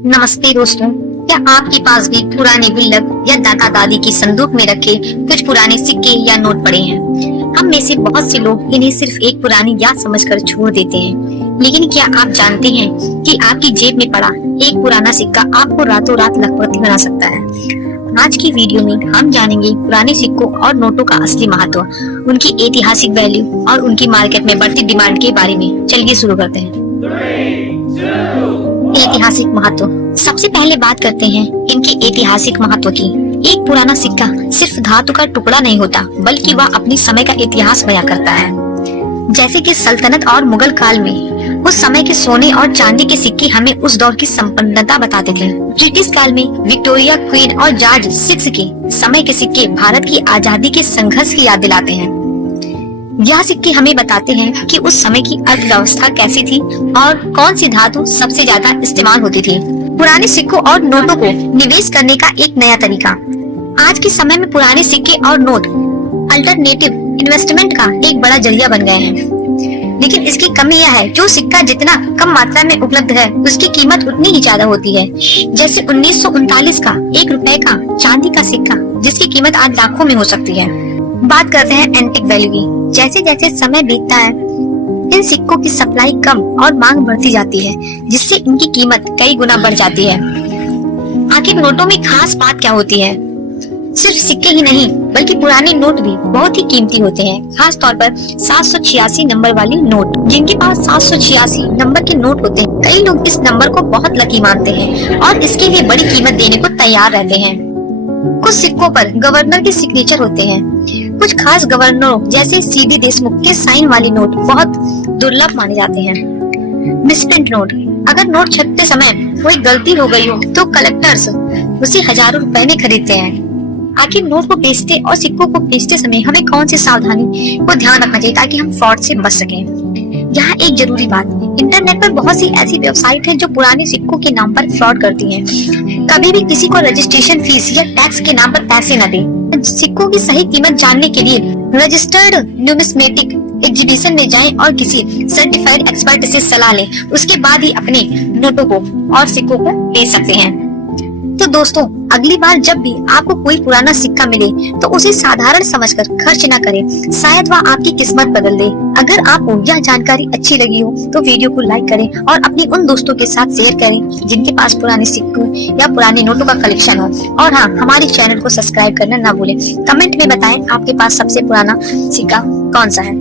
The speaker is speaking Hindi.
नमस्ते दोस्तों, क्या आपके पास भी पुराने गुल्लक या दादा दादी की संदूक में रखे कुछ पुराने सिक्के या नोट पड़े हैं? हम में से बहुत से लोग इन्हें सिर्फ एक पुरानी याद समझकर छोड़ देते हैं, लेकिन क्या आप जानते हैं कि आपकी जेब में पड़ा एक पुराना सिक्का आपको रातों रात लखपति बना सकता है? आज की वीडियो में हम जानेंगे पुराने सिक्कों और नोटों का असली महत्व, उनकी ऐतिहासिक वैल्यू और उनकी मार्केट में बढ़ती डिमांड के बारे में। चलिए शुरू करते हैं। 3, 2, ऐतिहासिक महत्व। सबसे पहले बात करते हैं इनके ऐतिहासिक महत्व की। एक पुराना सिक्का सिर्फ धातु का टुकड़ा नहीं होता, बल्कि वह अपनी समय का इतिहास बयां करता है। जैसे कि सल्तनत और मुगल काल में उस समय के सोने और चांदी के सिक्के हमें उस दौर की संपन्नता बताते थे। ब्रिटिश काल में विक्टोरिया क्वीन और जॉर्ज 6 के समय के सिक्के भारत की आजादी के संघर्ष की याद दिलाते हैं। यह सिक्के हमें बताते हैं कि उस समय की अर्थव्यवस्था कैसी थी और कौन सी धातु सबसे ज्यादा इस्तेमाल होती थी। पुराने सिक्कों और नोटों को निवेश करने का एक नया तरीका। आज के समय में पुराने सिक्के और नोट अल्टरनेटिव इन्वेस्टमेंट का एक बड़ा जरिया बन गए हैं, लेकिन इसकी कमी यह है, जो सिक्का जितना कम मात्रा में उपलब्ध है उसकी कीमत उतनी ही ज्यादा होती है। जैसे 1939 का 1 रुपए का चांदी का सिक्का, जिसकी कीमत आज लाखों में हो सकती है। बात करते हैं एंटिक वैल्यू की। जैसे जैसे समय बीतता है, इन सिक्कों की सप्लाई कम और मांग बढ़ती जाती है, जिससे इनकी कीमत कई गुना बढ़ जाती है। आखिर नोटों में खास बात क्या होती है? सिर्फ सिक्के ही नहीं, बल्कि पुराने नोट भी बहुत ही कीमती होते हैं। खास तौर पर 786 नंबर वाली नोट। जिनके पास 786 नंबर के नोट होते हैं, कई लोग इस नंबर को बहुत लकी मानते हैं और इसके लिए बड़ी कीमत देने को तैयार रहते हैं। कुछ सिक्कों पर गवर्नर के सिग्नेचर होते हैं। कुछ खास गवर्नरों जैसे सीडी देशमुख के साइन वाले नोट बहुत दुर्लभ माने जाते हैं। Misprint note. अगर नोट छपते समय कोई गलती हो गई हो तो कलेक्टर्स उसे हजारों रुपए में खरीदते हैं। आखिर नोट को बेचते और सिक्कों को बेचते समय हमें कौन सी सावधानी को ध्यान रखना चाहिए ताकि हम फ्रॉड से बच सकें? यहाँ एक जरूरी बात, इंटरनेट पर बहुत सी ऐसी वेबसाइट हैं जो पुराने सिक्कों के नाम पर फ्रॉड करती हैं। कभी भी किसी को रजिस्ट्रेशन फीस या टैक्स के नाम पर पैसे न दें। सिक्कों की सही कीमत जानने के लिए रजिस्टर्ड न्यूमिस्मेटिक एग्जीबिशन में जाएं और किसी सर्टिफाइड एक्सपर्ट से सलाह लें। उसके बाद ही अपने नोटों को और सिक्कों को बेच सकते हैं। तो दोस्तों, अगली बार जब भी आपको कोई पुराना सिक्का मिले तो उसे साधारण समझकर खर्च न करें, शायद वह आपकी किस्मत बदल दे। अगर आपको यह जानकारी अच्छी लगी हो तो वीडियो को लाइक करें और अपने उन दोस्तों के साथ शेयर करें जिनके पास पुराने सिक्कों या पुराने नोटों का कलेक्शन हो। और हाँ, हमारे चैनल को सब्सक्राइब करना ना भूलें। कमेंट में बताएं आपके पास सबसे पुराना सिक्का कौन सा है।